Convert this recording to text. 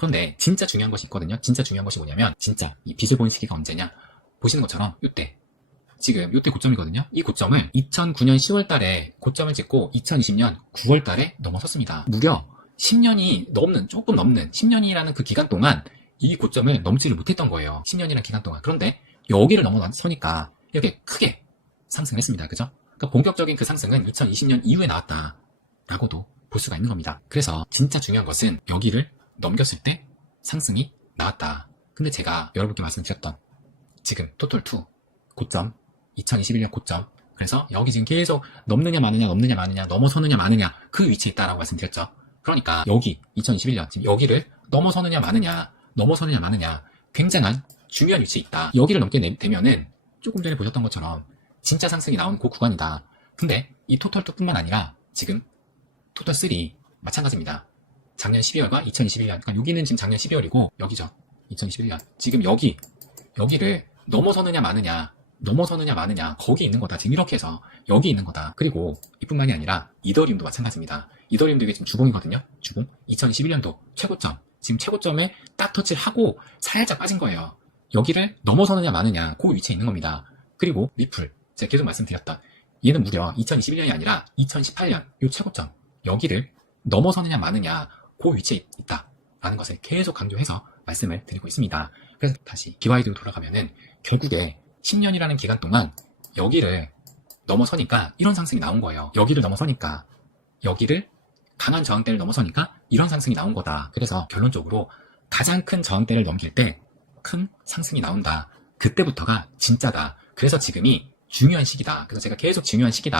그런데 진짜 중요한 것이 있거든요. 진짜 중요한 것이 뭐냐면 진짜 이 빚을 본 시기가 언제냐? 보시는 것처럼 이때 지금 이때 고점이거든요. 이 고점을 2009년 10월 달에 고점을 찍고 2020년 9월 달에 넘어섰습니다. 무려 10년이 넘는 조금 넘는 10년이라는 그 기간 동안 이 고점을 넘지를 못했던 거예요. 10년이라는 기간 동안. 그런데 여기를 넘어서니까 이렇게 크게 상승했습니다. 그죠? 그러니까 본격적인 그 상승은 2020년 이후에 나왔다라고도 볼 수가 있는 겁니다. 그래서 진짜 중요한 것은 여기를 넘겼을 때 상승이 나왔다. 근데 제가 여러분께 말씀드렸던 지금 토탈2 고점 2021년 고점 그래서 여기 지금 계속 넘느냐 마느냐 넘느냐 마느냐 넘어서느냐 마느냐 그 위치에 있다라고 말씀드렸죠. 그러니까 여기 2021년 지금 여기를 넘어서느냐 마느냐 넘어서느냐 마느냐 굉장한 중요한 위치에 있다. 여기를 넘게 내- 되면은 조금 전에 보셨던 것처럼 진짜 상승이 나온 그 구간이다. 근데 이 토탈2뿐만 아니라 지금 토탈3 마찬가지입니다. 작년 12월과 2021년. 그러니까 여기는 지금 작년 12월이고 여기죠. 2021년. 지금 여기 여기를 넘어서느냐 마느냐 넘어서느냐 마느냐 거기 있는 거다. 지금 이렇게 해서 여기 있는 거다. 그리고 이뿐만이 아니라 이더리움도 마찬가지입니다. 이더리움도 이게 지금 주봉이거든요. 주봉. 2021년도 최고점. 지금 최고점에 딱 터치를 하고 살짝 빠진 거예요. 여기를 넘어서느냐 마느냐 그 위치에 있는 겁니다. 그리고 리플. 제가 계속 말씀드렸던 얘는 무려 2021년이 아니라 2018년. 요 최고점. 여기를 넘어서느냐 마느냐 그 위치에 있다 라는 것을 계속 강조해서 말씀을 드리고 있습니다 그래서 다시 BYD로 돌아가면은 결국에 10년이라는 기간 동안 여기를 넘어서니까 이런 상승이 나온 거예요. 여기를 넘어서니까 여기를 강한 저항대를 넘어서니까 이런 상승이 나온 거다. 그래서 결론적으로 가장 큰 저항대를 넘길 때 큰 상승이 나온다. 그때부터가 진짜다. 그래서 지금이 중요한 시기다. 그래서 제가 계속 중요한 시기다.